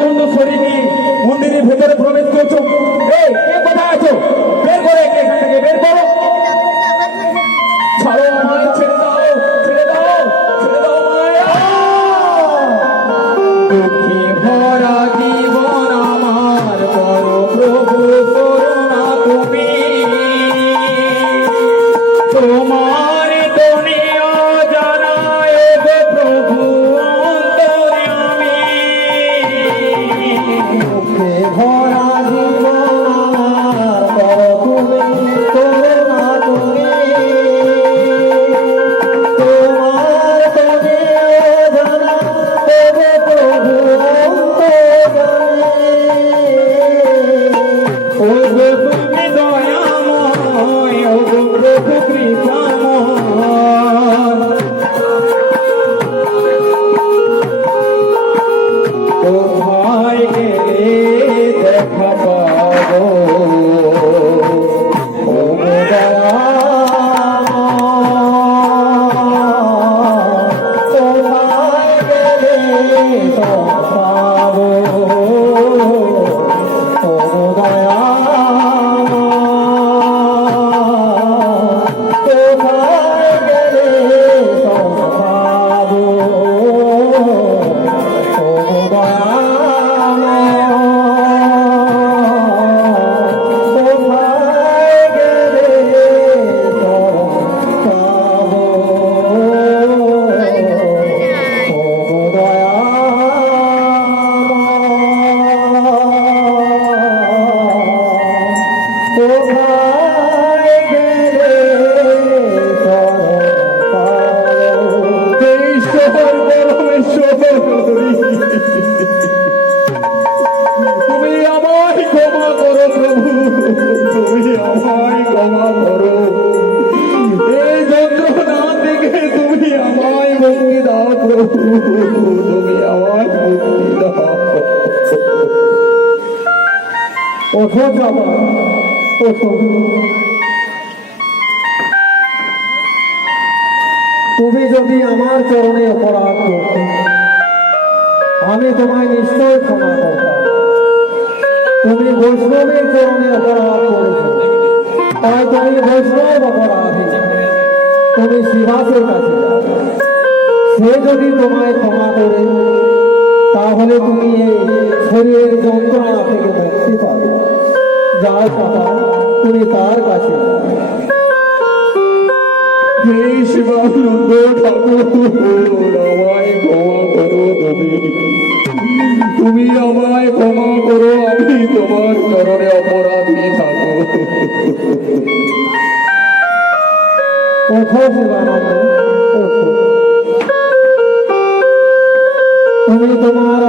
অখণ্ড শরীর নিয়ে মন্দিরের ভেতরে প্রবেশ করছো। এই কে কোথায় আছো? বের করে একে এখান থেকে বের করো। ছাড়ো আমায়, ছেড়ে দাও, ছেড়ে দাও, ছেড়ে দাও আমায়। দুঃখী ভরা জীবন আমার, বড় প্রভু করুণা তুমি। তোমার দুনিয়া জানায় গো প্রভু অন্তর্যামী। দুঃখে ভরা জীবন আমার, বড় তুমি করুণা তুমি। তোমার দুনিয়া জানায় গো প্রভু অন্তর্যামী। ও গো তুমি দয়াময়, ও গো প্রভু কৃপাময়। কোথায় গেলে দেখা পাবো ও গো দয়াময়। কোথায় গেলে পাবো ও দয়াময়। কোথায় গেলে পাবো ও দয়াময়। কোথায় গেলে ঈশ্বর পরমেশ্বর, তুমি আমায় ক্ষমা করো প্রভু, তুমি আমায় ক্ষমা করো। এই যন্ত্রণা থেকে তুমি আমায় মুক্তি দাও প্রভু, তুমি আমায় মুক্তি দাও। ওঠো বাবা, ওঠো। তুমি যদি আমার চরণে অপরাধ করতে, আমি তোমায় নিশ্চয় ক্ষমা করতাম। তুমি বৈষ্ণবের চরণে অপরাধ করেছ, তাই তুমি বৈষ্ণব অপরাধী। তুমি শিবাসের কাছে যাও, সে যদি তোমায় ক্ষমা করে, তাহলে তুমি এই শরীরের যন্ত্রণা থেকে মুক্তি পাবে। যাও বাবা, তুমি তার কাছে যাও। হে শিবানন্দ ঠাকুর, আমায় ক্ষমা করো তুমি, তুমি আমায় ক্ষমা করো, আমি তোমার চরণে অপরাধী ঠাকুর। ওঠো শিবানন্দ, ওঠো। তুমি তোমার